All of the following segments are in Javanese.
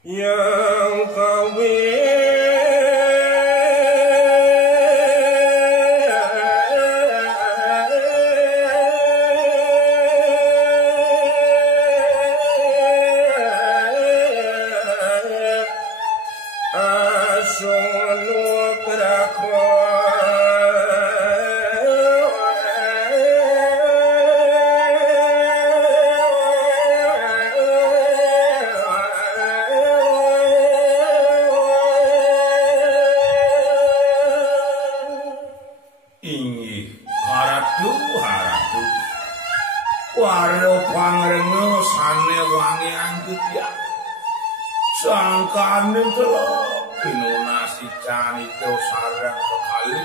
yang kawin sangkane telok pinunasi canito sareng kekali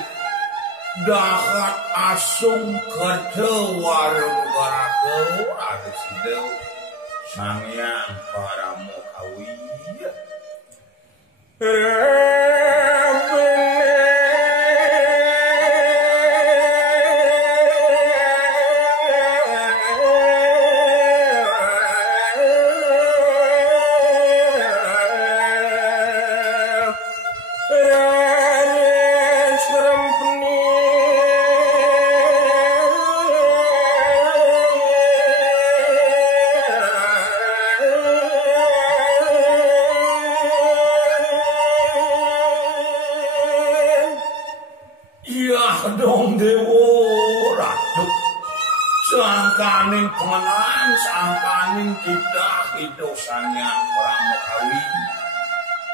dahat asung kerja warung garake ada sideu sangyang paramokawi sangkaning pengenalan sangkaning kita hidosannya pramokawi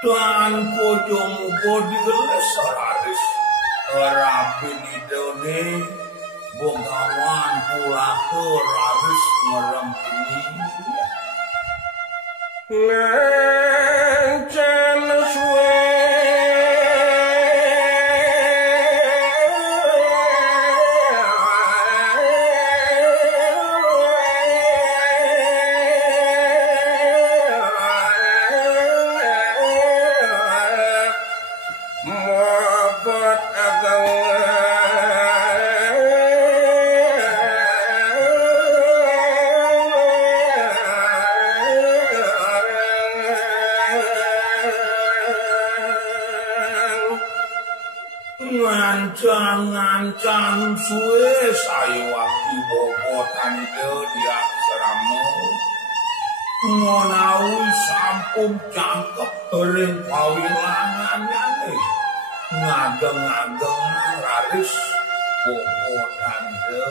dan bojo-bojo digeles solaris rabi idone bogawan pula ke raris ngerempini ngencen suwe ngancang suwe saya waktu bobotan itu dia seramo ngonawi sampun cangkep ring pawilangannya nih ngageng-ngageng raris bobotan itu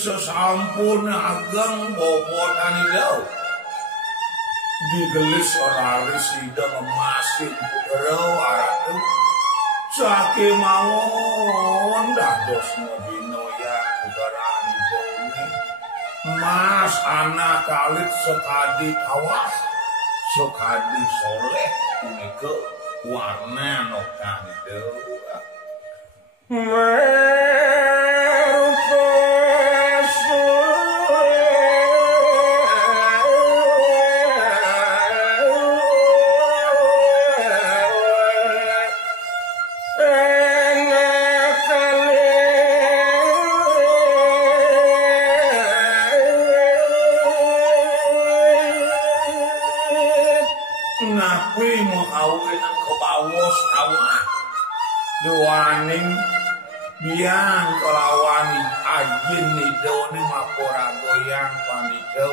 sesampun ageng bobotan itu digelis oraris sidang emasin putera aratu sake mawon dados ngobinoya puteran itu mas anak kalit sekadi tawas sekadi soleh punika warna nokan itu doaning biang kelawani ajin nidone maporago yang pandito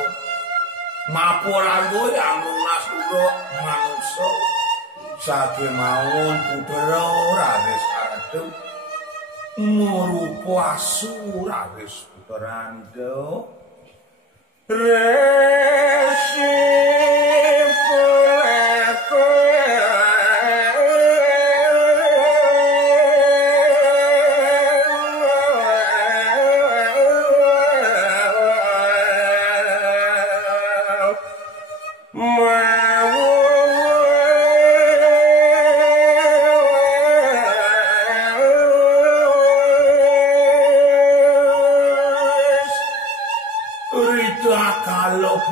maporago yang lunas udo manuso sake mawon putera rades aratu murupo asu rades puterando resi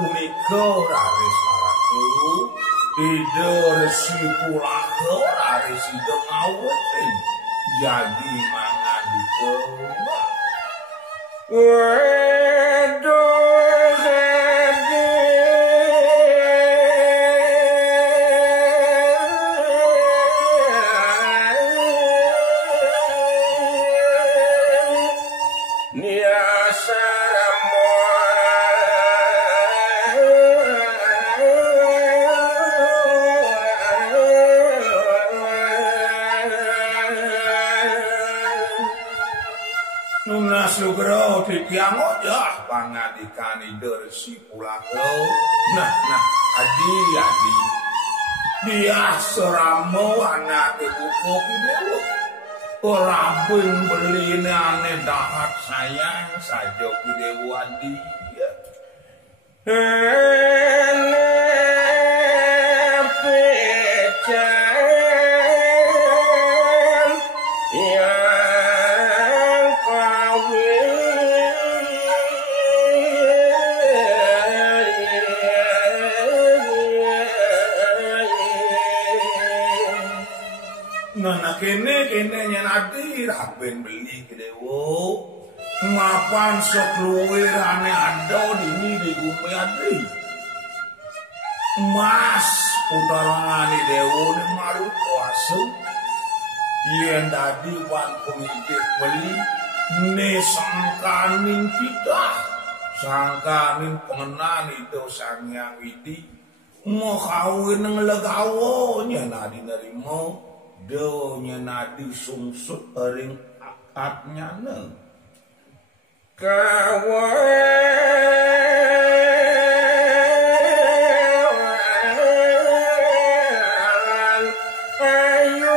punika raris ratu ida resi pulaha raris ida ngawutin jadi mangandika Sugro dipiang ojah pangandikan ida Resi Pulaha. Nah adi dia seramo anak ibuku kidewo ora ben beline ane dahat sayang saja kidewo adi kene nyenadi raben beli kedewo mapan sekluwirane ando dini di bumi adi mas utarangani dewo ni maru kuasu yen dadi wan pengikir beli ne sangkanin kita sangkanin pengenan itu sang yang widi mau kawin ngelegawo nyenadi nerimo donya nadi sungsut ring akadnya ne kawan ayo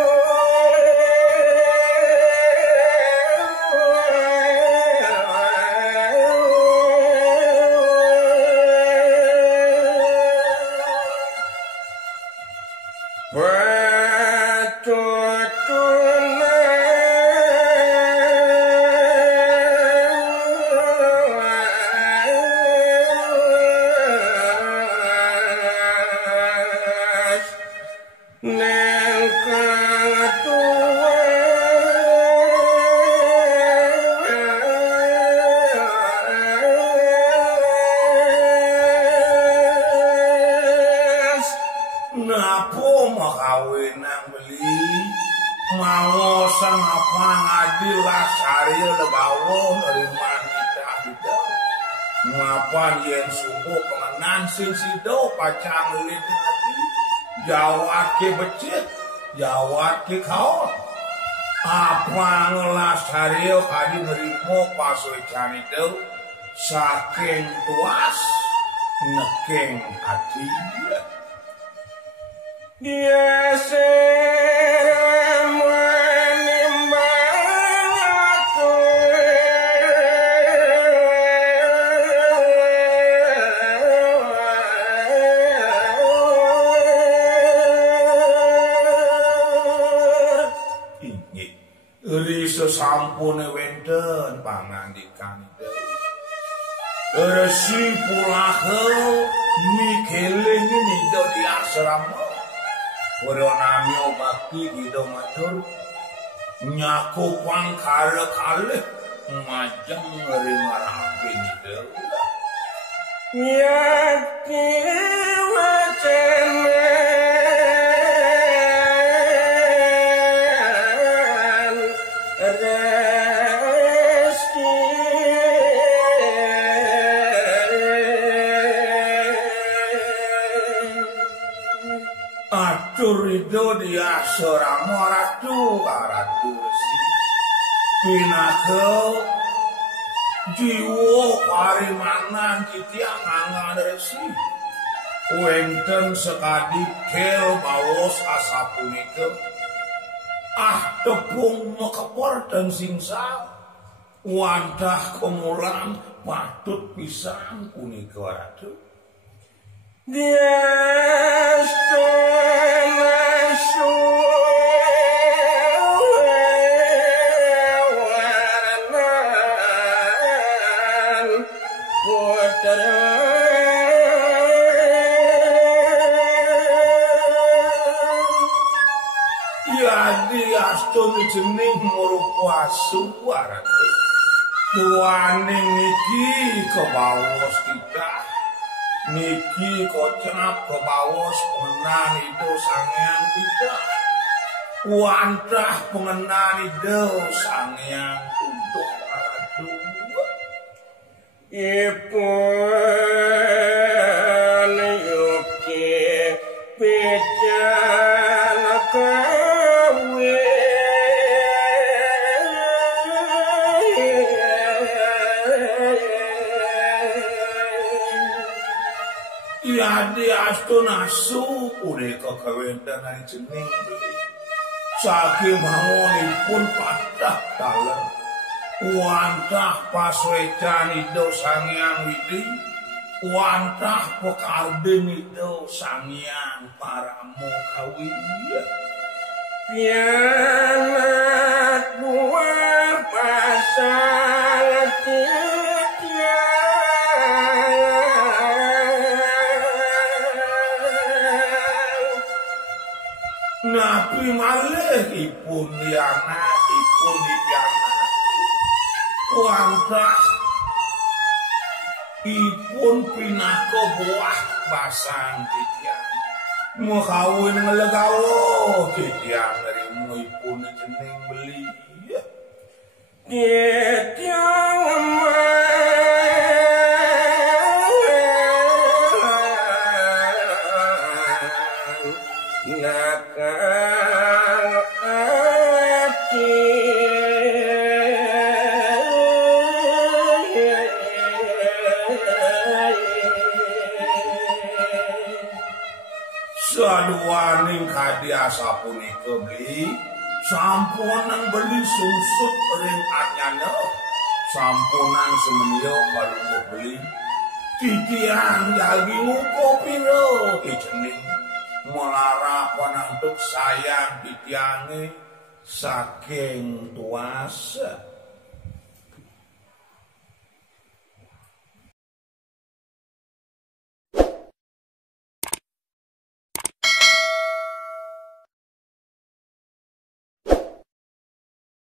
sing sido pacang lilit hati jawat ke becit jawat ke kaon apa ngelas hario kadi nerimo pasoi canito saking tuas nekeng hati dia sampune wenten pangandikan Resi Pulaha mikeling ini di asrama Waronamyo bakti kido matur nyaku pangkara kalih majang ngeringarapin itu yaki wacana Rido dia seorang ratu ratu Resi Pinaka jiwa parimanan titiang angan Resi wenten sekadi kel bawos asapunika tepung mekepor dan singsa wadah kemulan patut pisang punika ratu Yes, astune jeneng Murupasu Ratu. Duane niki kebawas kita. Niki kocap kebawas pengenan itu sangyang kita. Wantah pengenan itu sangyang untuk Ratu. Ipun yuki pijana kawe Yadi astuna supure kekawendan jeneng beli saking bangunipun patah dalem wantah paswecan itu sangyang widi wantah pekarden itu sangyang paramu kawiya pianak buah pasal Nabi malih ipun yana ipun yana wantah ipun pinako buah basang titian mukhawin ngelegawo titian ngerimu ipun jeneng beli titian nakal hati saduaning kadiasa punika beli sampunan beli sungsut ring anyana sampunan semenyo kalungguh beli titian jagi ngupopiro jeneng melara pananduk sayang titiange saking tuasa